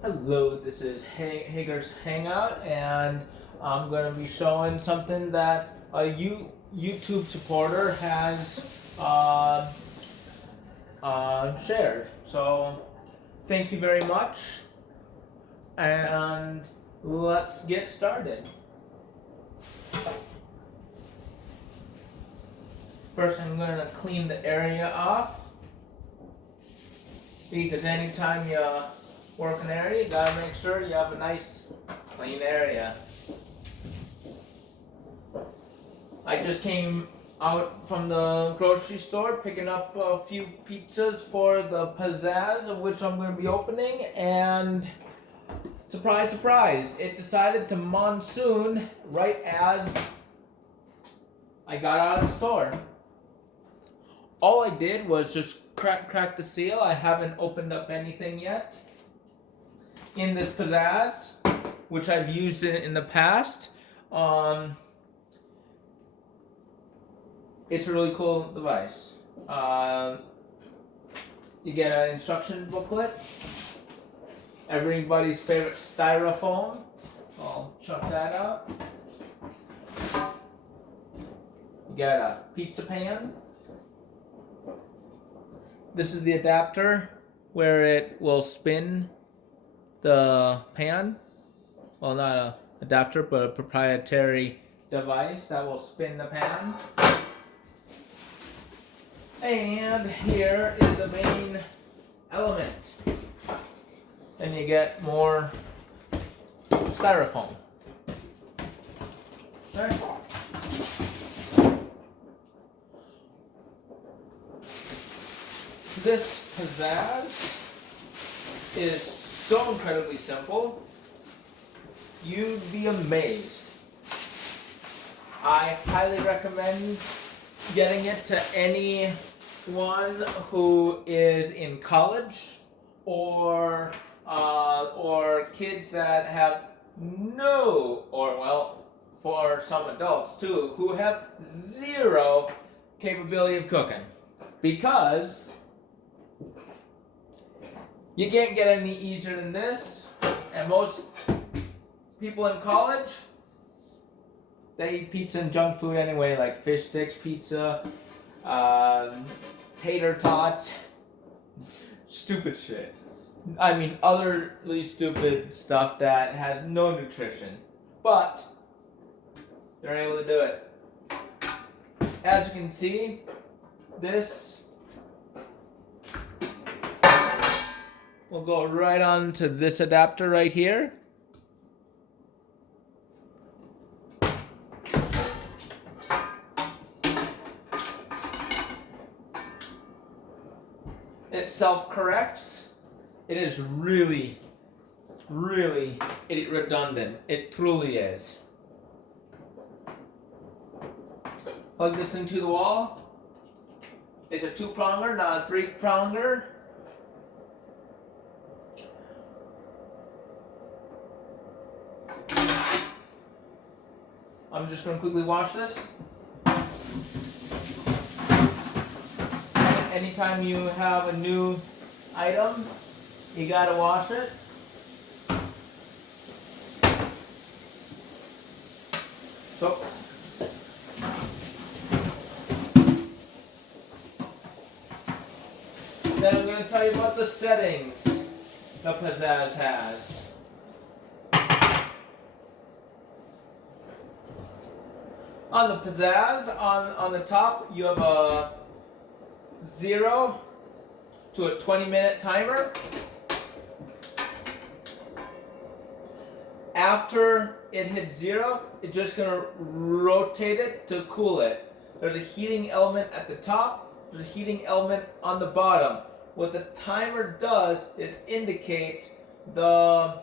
Hello, this is HAGER'S Hangout, and I'm going to be showing something that a YouTube supporter has shared. So, thank you very much, and let's get started. First, I'm going to clean the area off, because anytime you work an area, you gotta make sure you have a nice clean area. I just came out from the grocery store picking up a few pizzas for the Pizzazz, of which I'm going to be opening, and surprise, surprise, it decided to monsoon right as I got out of the store. All I did was just crack the seal. I haven't opened up anything yet. In this Pizzazz, which I've used in the past, it's a really cool device. You get an instruction booklet, everybody's favorite styrofoam. I'll chuck that out. You get a pizza pan. This is the adapter where it will spin the pan. Well, not an adapter, but a proprietary device that will spin the pan. And here is the main element. And you get more styrofoam. Okay. This Pizzazz is so incredibly simple. You'd be amazed. I highly recommend getting it to anyone who is in college or kids that have for some adults too, who have zero capability of cooking, because you can't get any easier than this, and most people in college, they eat pizza and junk food anyway, like fish sticks, pizza, tater tots, stupid shit. I mean, utterly stupid stuff that has no nutrition, but they're able to do it. As you can see, this will go right on to this adapter right here. It self-corrects. It is really redundant. It truly is. Plug this into the wall. It's a 2-pronger, not a 3-pronger. I'm just going to quickly wash this. Anytime you have a new item, you gotta wash it. So, then I'm going to tell you about the settings the Pizzazz has. On the Pizzazz, on the top, you have a 0 to a 20-minute timer. After it hits 0, it's just going to rotate it to cool it. There's a heating element at the top, there's a heating element on the bottom. What the timer does is indicate the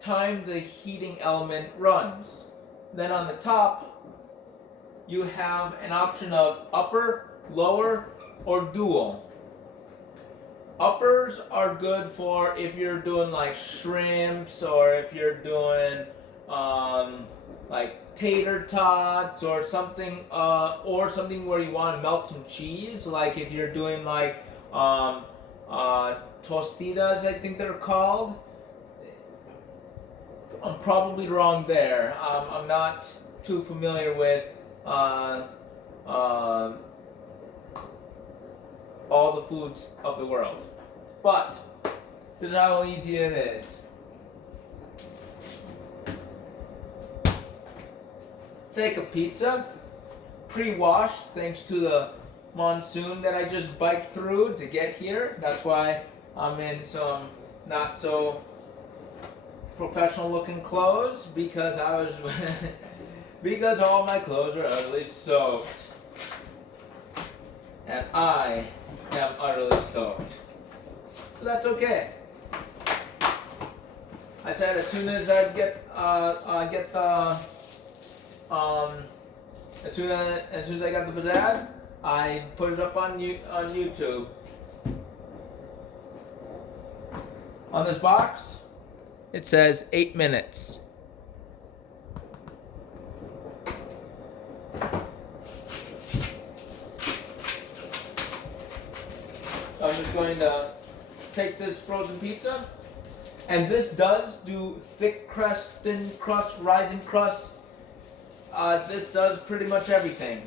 time the heating element runs. Then on the top, you have an option of upper, lower, or dual. Uppers are good for if you're doing like shrimps, or if you're doing like tater tots, or something where you want to melt some cheese, like if you're doing like tostitas, I think they're called. I'm probably wrong there. I'm not too familiar with all the foods of the world. But this is how easy it is. Take a pizza, pre-washed thanks to the monsoon that I just biked through to get here. That's why I'm in some not so professional looking clothes, because I was because all my clothes are utterly soaked. And I am utterly soaked. But that's okay. I said as soon as I get the as soon as I got the Pizzazz, I put it up on YouTube. On this box, it says 8 minutes. I'm just going to take this frozen pizza, and this does do thick crust, thin crust, rising crust. This does pretty much everything.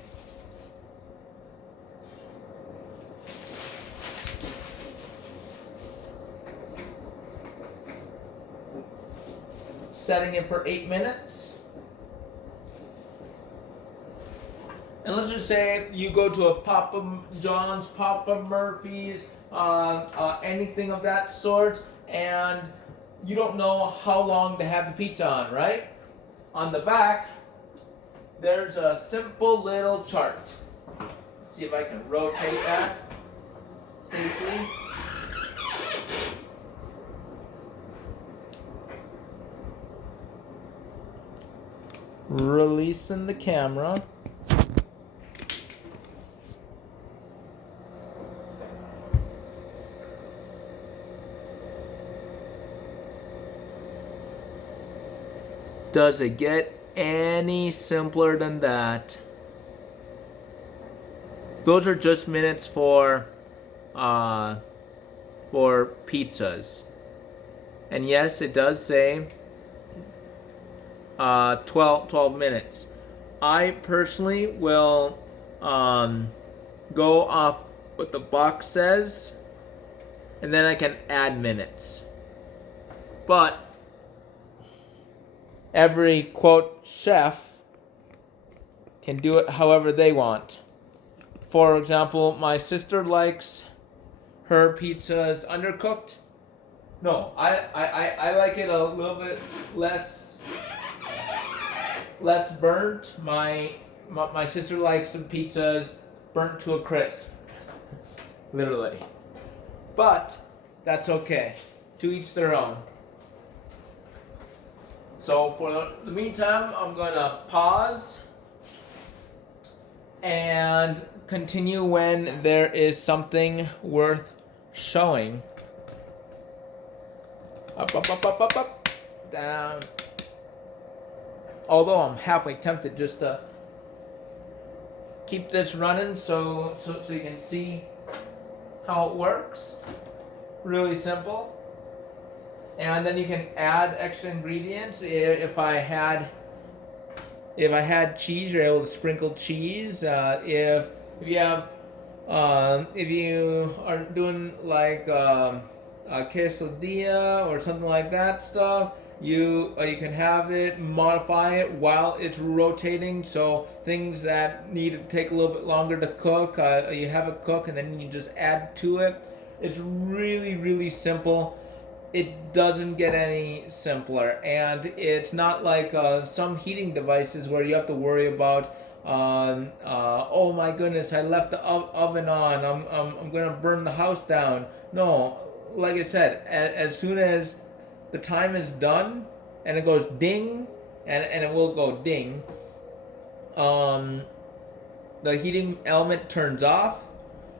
Setting it for 8 minutes. And let's just say you go to a Papa John's, Papa Murphy's, anything of that sort, and you don't know how long to have the pizza on, right? On the back, there's a simple little chart. See if I can rotate that safely. Releasing the camera. Does it get any simpler than that? Those are just minutes for pizzas. And yes, it does say 12 minutes. I personally will go off what the box says, and then I can add minutes. But every quote chef can do it however they want. For example, my sister likes her pizzas undercooked. No, I like it a little bit less burnt. My sister likes some pizzas burnt to a crisp. Literally. But that's okay. To each their own. So for the meantime, I'm gonna pause and continue when there is something worth showing. Up, down. Although I'm halfway tempted just to keep this running so you can see how it works. Really simple. And then you can add extra ingredients. If I had cheese, you're able to sprinkle cheese. If you are doing like a quesadilla or something like that stuff, you can have it, modify it while it's rotating. So things that need to take a little bit longer to cook, you have it cook and then you just add to it. It's really, really simple. It doesn't get any simpler, and it's not like some heating devices where you have to worry about oh my goodness, I left the oven on, I'm gonna burn the house down. No, like I said, as soon as the time is done and it goes ding, and it will go ding, the heating element turns off,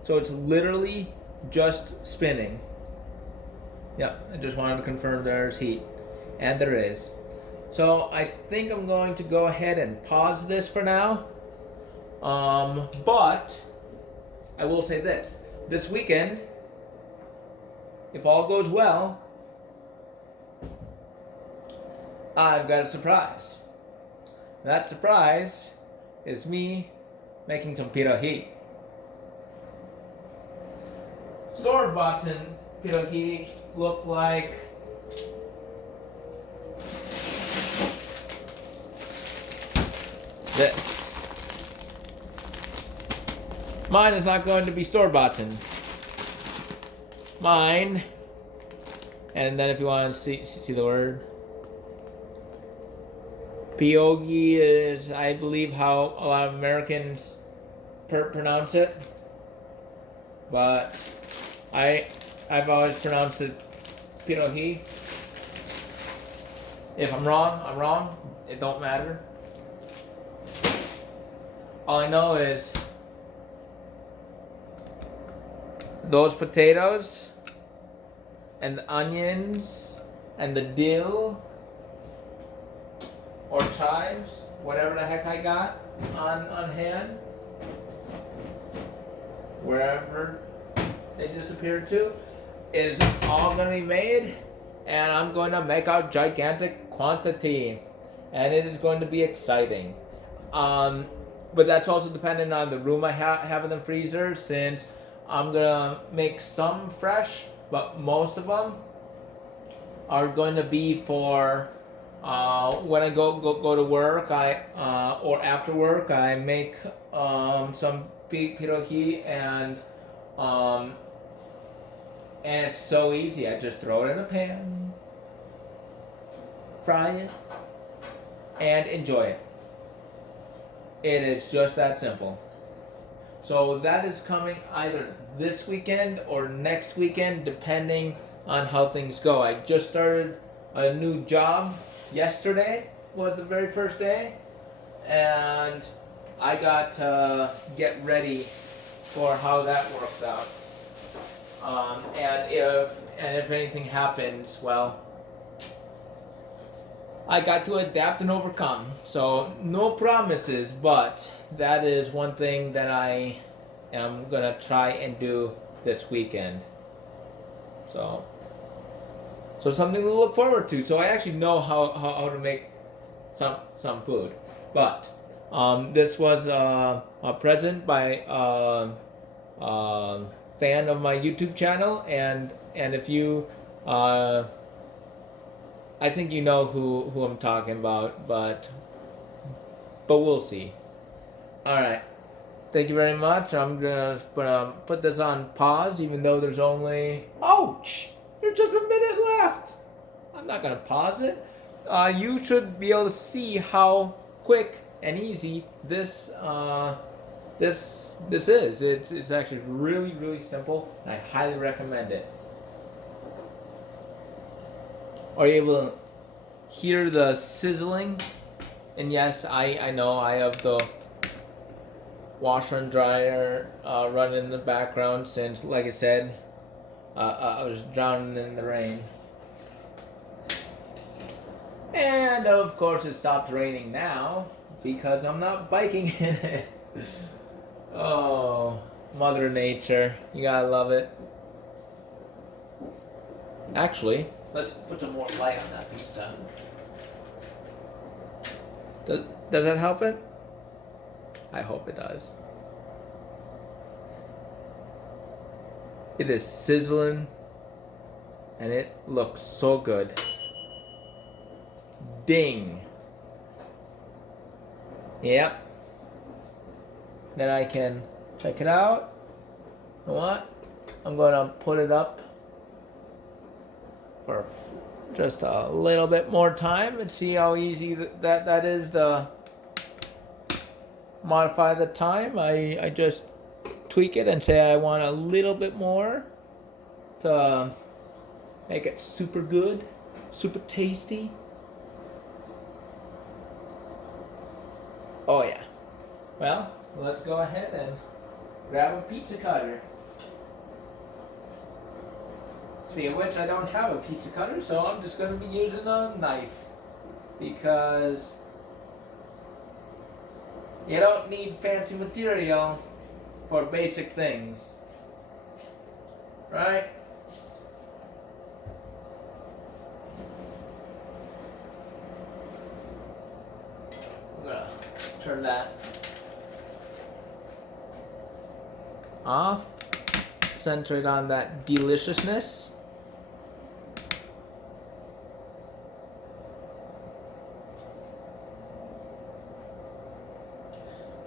so it's literally just spinning. Yeah, I just wanted to confirm there's heat. And there is. So I think I'm going to go ahead and pause this for now. But I will say this. This weekend, if all goes well, I've got a surprise. That surprise is me making some pierogi. Store-bought pierogi look like this. Mine is not going to be store-bought. Mine, and then if you want to see the word, pierogi is, I believe, how a lot of Americans pronounce it, but I've always pronounced it pierogi. If I'm wrong, I'm wrong. It don't matter. All I know is those potatoes and the onions and the dill or chives, whatever the heck I got on hand, wherever they disappeared to, is all going to be made, and I'm going to make a gigantic quantity, and it is going to be exciting. But that's also dependent on the room I have in the freezer, since I'm gonna make some fresh, but most of them are going to be for when I go to work. Or after work, I make some pierogi, and it's so easy. I just throw it in a pan, fry it, and enjoy it. It is just that simple. So that is coming either this weekend or next weekend, depending on how things go. I just started a new job. Yesterday was the very first day, and I got to get ready for how that works out. And if anything happens, well, I got to adapt and overcome. So no promises, but that is one thing that I am gonna try and do this weekend. So something to look forward to. So I actually know how to make some food. But this was a present by a fan of my YouTube channel, and if you I think you know who I'm talking about, but we'll see. All right. Thank you very much. I'm gonna put this on pause, even though there's only there's just a minute left. I'm not gonna pause it. You should be able to see how quick and easy this is. It's actually really simple, and I highly recommend it. Are you able to hear the sizzling? And yes, I know I have the washer and dryer running in the background, since, like I said, I was drowning in the rain. And of course it stopped raining now because I'm not biking in it. Oh, Mother Nature, you gotta love it. Actually, let's put some more light on that pizza. Does that help it? I hope it does. It is sizzling, and it looks so good. Ding. Yep. Then I can check it out. You know what? I'm gonna put it up for just a little bit more time and see how easy that is to modify the time. I just tweak it and say I want a little bit more to make it super good, super tasty. Oh yeah. Well, let's go ahead and grab a pizza cutter. Speaking of which, I don't have a pizza cutter, so I'm just going to be using a knife, because you don't need fancy material for basic things, right? turn that off. Center it on that deliciousness.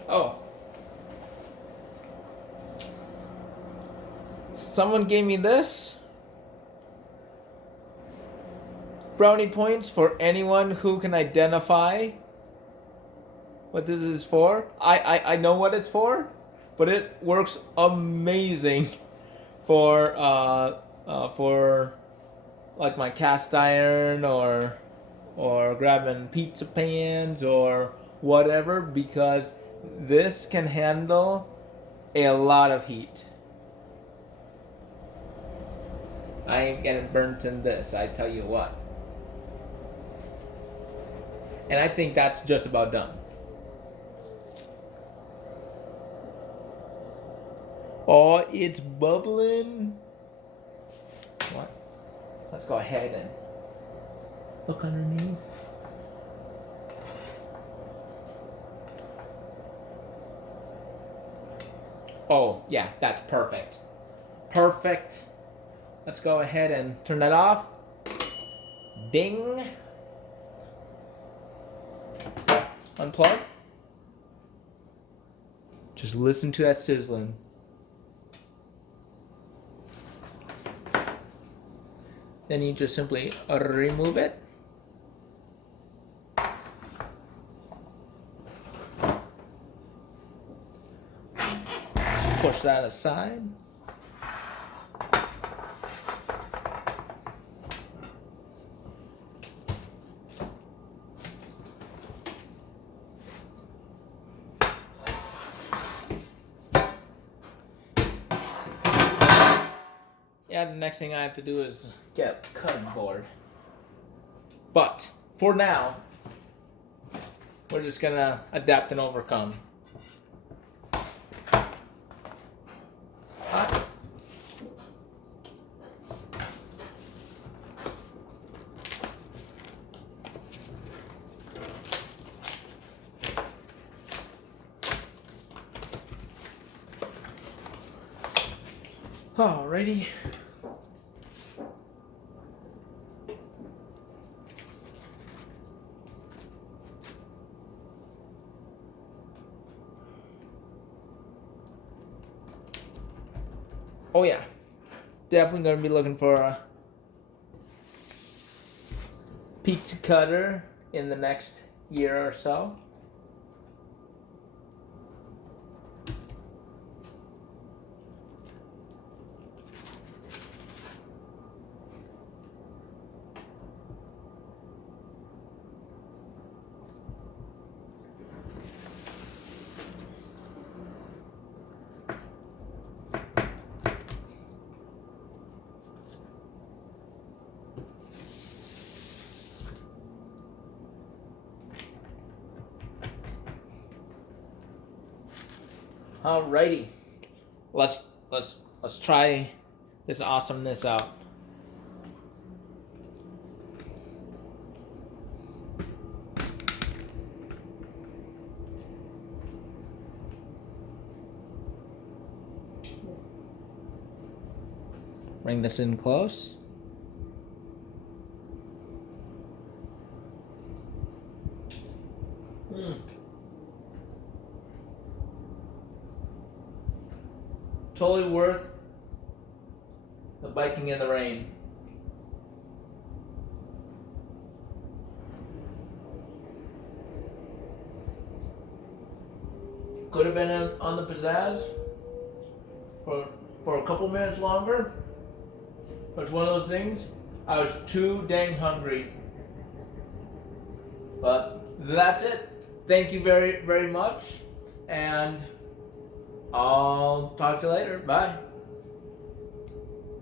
Oh. Someone gave me this. Brownie points for anyone who can identify what this is for. I know what it's for, but it works amazing for like my cast iron or grabbing pizza pans or whatever, because this can handle a lot of heat. I ain't getting burnt in this, I tell you what. And I think that's just about done. Oh, it's bubbling. What? Let's go ahead and look underneath. Oh, yeah, that's perfect. Perfect. Let's go ahead and turn that off. Ding. Unplug. Just listen to that sizzling. Then you just simply remove it. Push that aside. Yeah, the next thing I have to do is get a cutting board. But for now, we're just gonna adapt and overcome. Alrighty. Oh yeah, definitely gonna be looking for a pizza cutter in the next year or so. Alrighty, let's try this awesomeness out. Bring this in close. Totally worth the biking in the rain. Could have been on the Pizzazz for a couple minutes longer, but it's one of those things. I was too dang hungry. But that's it. Thank you very, very much, and I'll talk to you later. Bye.